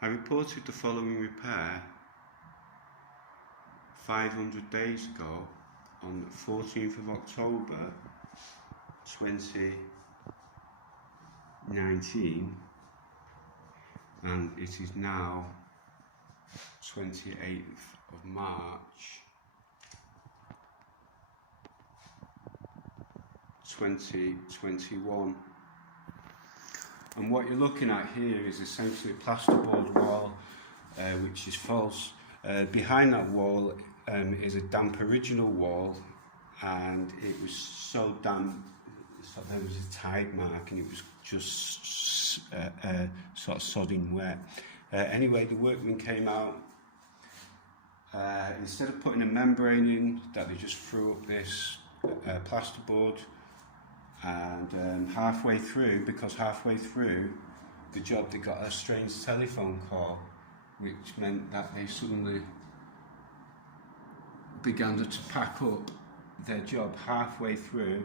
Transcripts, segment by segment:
I reported the following repair 500 days ago on the 14th of October 2019, and it is now 28th of March 2021. And what you're looking at here is essentially a plasterboard wall which is false. Behind that wall is a damp original wall, and it was so damp so there was a tide mark and it was just sort of sodding wet. Anyway, the workmen came out. Instead of putting a membrane in, that they just threw up this plasterboard, and halfway through the job, they got a strange telephone call, which meant that they suddenly began to pack up their job halfway through.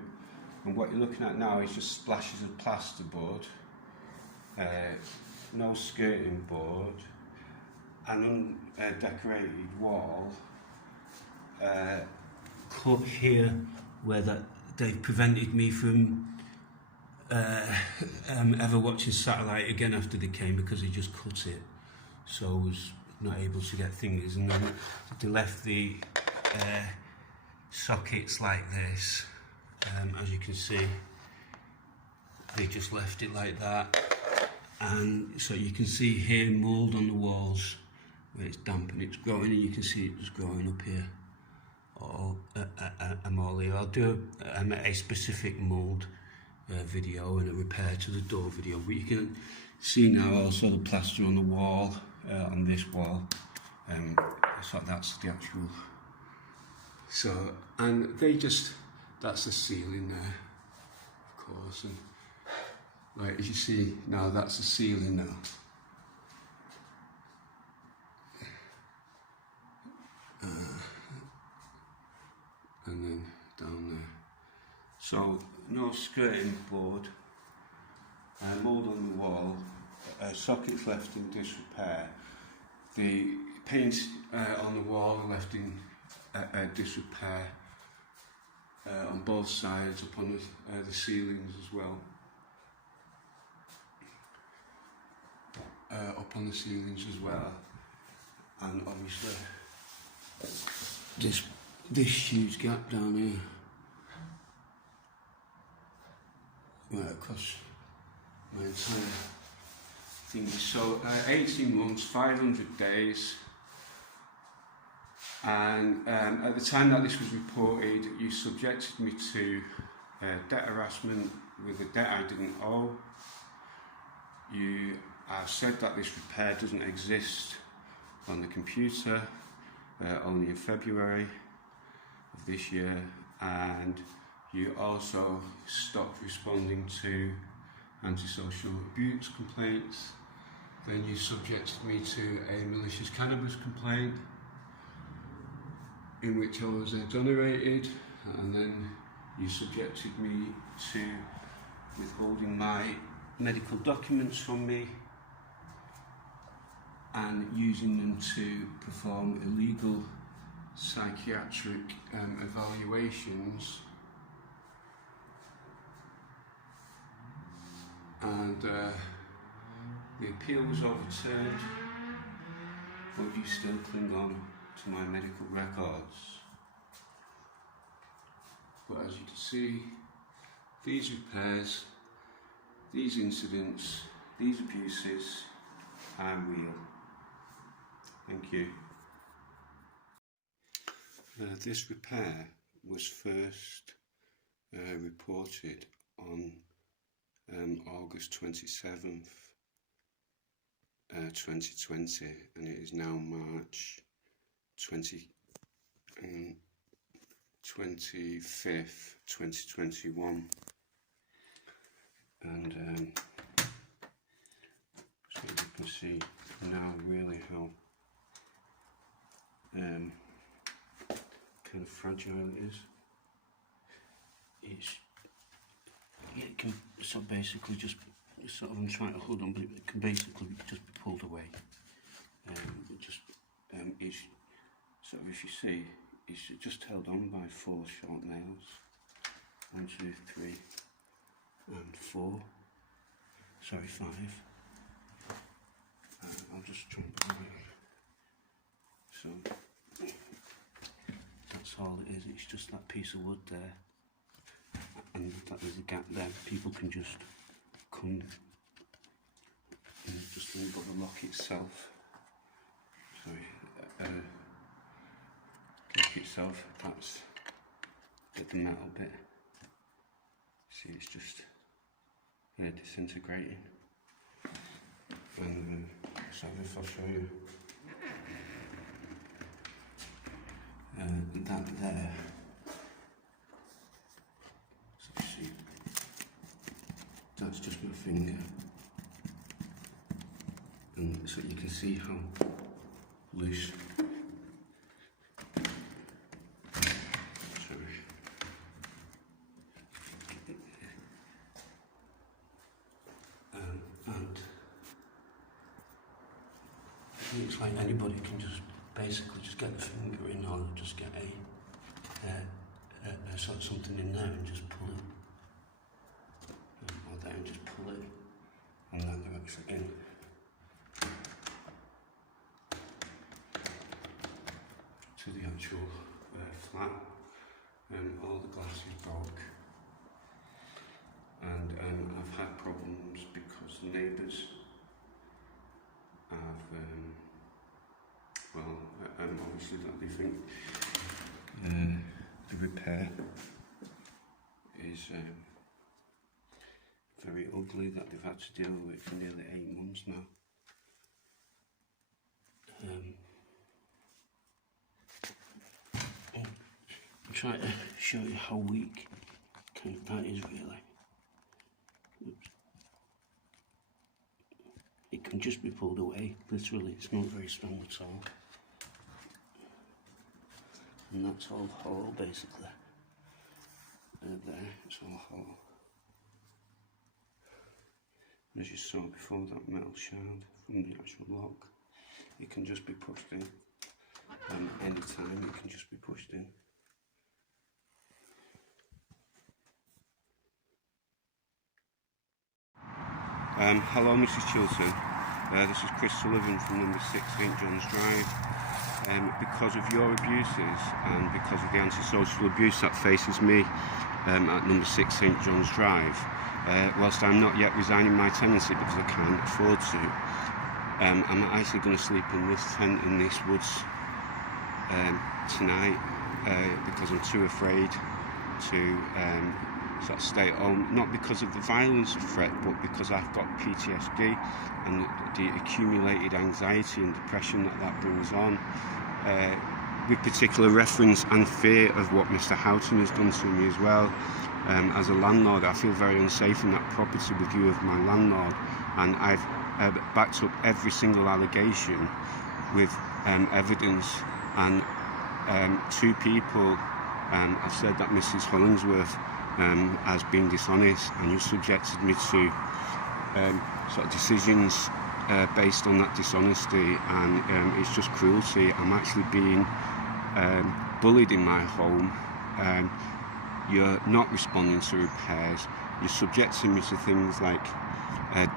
And what you're looking at now is just splashes of plasterboard, no skirting board, an undecorated wall, cut here where they've prevented me from ever watching satellite again after they came, because they just cut it, so I was not able to get fingers. And then they left the sockets like this, as you can see. They just left it like that, and so you can see here mould on the walls where it's damp and it's growing, and you can see it was growing up here. I'll do a specific mould video and a repair to the door video, but you can see now also the plaster on the wall, on this wall. So that's the actual, and that's the ceiling there, of course, and like as you see now, that's the ceiling now. And then down there. So no skirting board, mould on the wall, sockets left in disrepair. The paint on the wall left in disrepair on both sides, upon the ceilings as well. Up on the ceilings as well, and obviously this huge gap down here, right across my entire thing. So 18 months, 500 days, and at the time that this was reported, you subjected me to debt harassment with a debt I didn't owe. You have said that this repair doesn't exist on the computer, only in February of this year, and you also stopped responding to antisocial abuse complaints. Then you subjected me to a malicious cannabis complaint, in which I was exonerated, and then you subjected me to withholding my medical documents from me and using them to perform illegal psychiatric evaluations, and the appeal was overturned, but you still cling on to my medical records. But as you can see, these repairs, these incidents, these abuses are real. Thank you. This repair was first reported on August 27th, 2020, and it is now March 25th, 2021. And so you can see now really how kind of fragile it is. It can so basically just sort of, I'm trying to hold on, but it can basically just be pulled away. It's sort of, if you see, it's just held on by 4 short nails. 1, 2, 3, and 4. Sorry, 5. I'll just try and pull it. So that's all it is. It's just that piece of wood there, and that there's a gap there. People can just come and just leave but the lock itself. Sorry, lock itself. That's the metal bit. See, it's just disintegrating. And so if I'll show you. That there, so you see, that's just my finger, and so you can see how loose. Sorry. And it's like anybody can just basically just get the finger in, or just get a sort of something in there and just pull it, or there and just pull it, and then they're actually in. To the actual flat. All the glass is broke, and I've had problems because the neighbours have obviously that they think the repair is very ugly, that they've had to deal with it for nearly 8 months now. I'm trying to show you how weak that is really. Oops. It can just be pulled away, literally, it's not very strong at all. And that's all hollow basically. There, it's all hollow. And as you saw before, that metal shard from the actual lock, it can just be pushed in. Any time it can just be pushed in. Hello Mrs Chilton, this is Chris Sullivan from number 6 St John's Drive. Because of your abuses and because of the antisocial abuse that faces me at number 6 St John's Drive, whilst I'm not yet resigning my tenancy because I can't afford to, I'm actually going to sleep in this tent in this woods tonight because I'm too afraid to sort of stay at home, not because of the violence threat, but because I've got PTSD and the accumulated anxiety and depression that brings on, with particular reference and fear of what Mr Houghton has done to me as well. As a landlord, I feel very unsafe in that property with you as my landlord, and I've backed up every single allegation with evidence, and 2 people have said that Mrs Hollingsworth has been dishonest, and you subjected me to sort of decisions based on that dishonesty, and it's just cruelty. I'm actually being bullied in my home. You're not responding to repairs. You're subjecting me to things like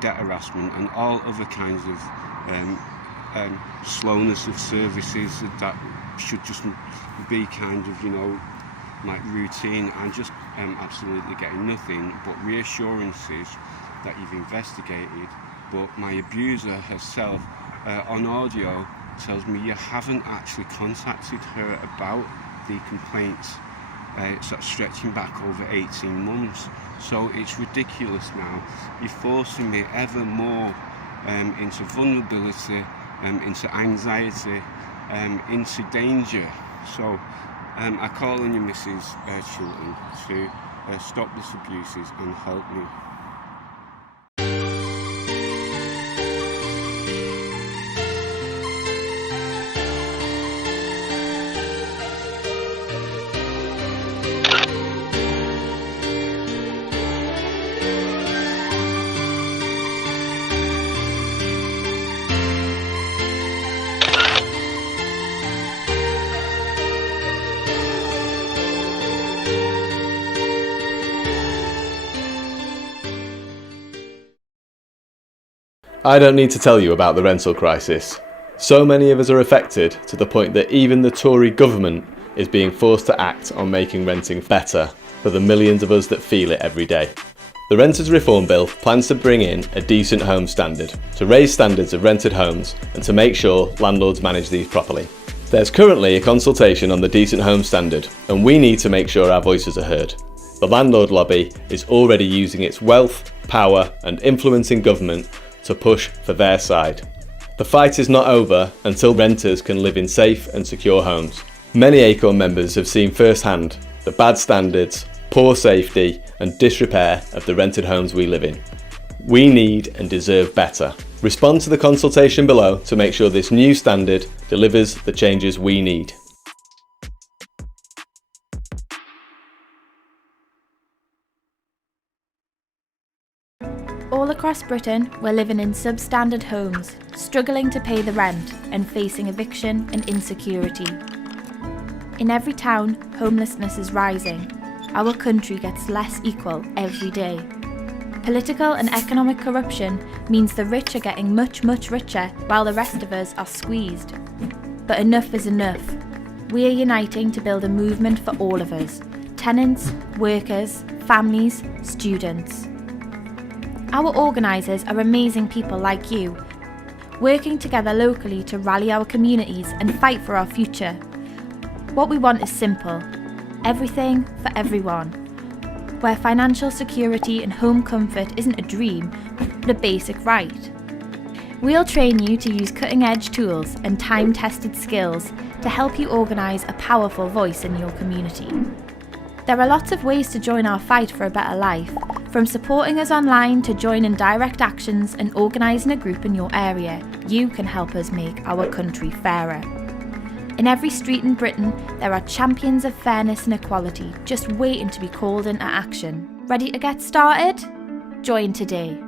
debt harassment and all other kinds of slowness of services that should just be kind of, you know, like routine. I'm just absolutely getting nothing but reassurances that you've investigated, but my abuser herself on audio tells me you haven't actually contacted her about the complaints, sort of stretching back over 18 months. So it's ridiculous now. You're forcing me ever more into vulnerability, into anxiety, into danger. So I call on you, Mrs. Chilton, to stop these abuses and help me. I don't need to tell you about the rental crisis. So many of us are affected to the point that even the Tory government is being forced to act on making renting better for the millions of us that feel it every day. The Renters Reform Bill plans to bring in a decent home standard, to raise standards of rented homes and to make sure landlords manage these properly. There's currently a consultation on the decent home standard, and we need to make sure our voices are heard. The landlord lobby is already using its wealth, power and influence in government to push for their side. The fight is not over until renters can live in safe and secure homes. Many Acorn members have seen firsthand the bad standards, poor safety and disrepair of the rented homes we live in. We need and deserve better. Respond to the consultation below to make sure this new standard delivers the changes we need. All across Britain, we're living in substandard homes, struggling to pay the rent and facing eviction and insecurity. In every town, homelessness is rising. Our country gets less equal every day. Political and economic corruption means the rich are getting much, much richer while the rest of us are squeezed. But enough is enough. We are uniting to build a movement for all of us: tenants, workers, families, students. Our organisers are amazing people like you, working together locally to rally our communities and fight for our future. What we want is simple: everything for everyone, where financial security and home comfort isn't a dream, but a basic right. We'll train you to use cutting-edge tools and time-tested skills to help you organise a powerful voice in your community. There are lots of ways to join our fight for a better life, from supporting us online to joining direct actions and organising a group in your area. You can help us make our country fairer. In every street in Britain, there are champions of fairness and equality just waiting to be called into action. Ready to get started? Join today.